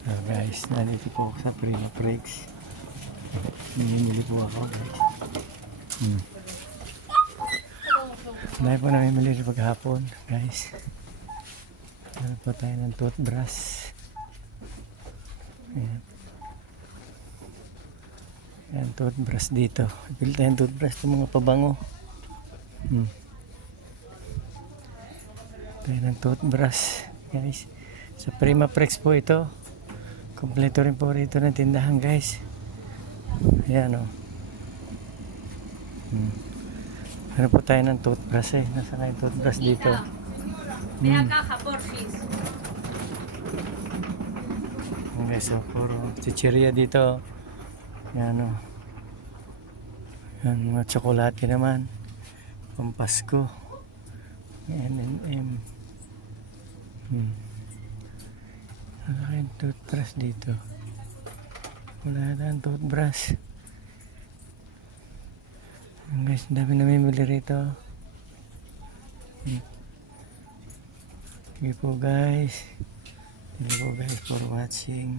Guys, nandito po ako sa Prima Freaks. Namimili po ako guys. Dahil po namimili rin paghapon guys. Meron po tayo ng toothbrush. Ayan. Ayan, toothbrush dito. Bili tayong toothbrush ng mga pabango. Tayo ng toothbrush guys. Sa Prima Freaks po ito. Kompleto rin po rito ng tindahan guys. Ayan o. Ano po tayo ng toothbrush eh. Nasaan na yung toothbrush dito? Okay, so puro chicheria dito. Ayan o. Ayan, mga tsokolate naman. Pampasko. M&M. Ano kayong toothbrush dito? Wala na ang toothbrush. Guys, dami namimili rito. Thank you po guys. Thank you po guys for watching.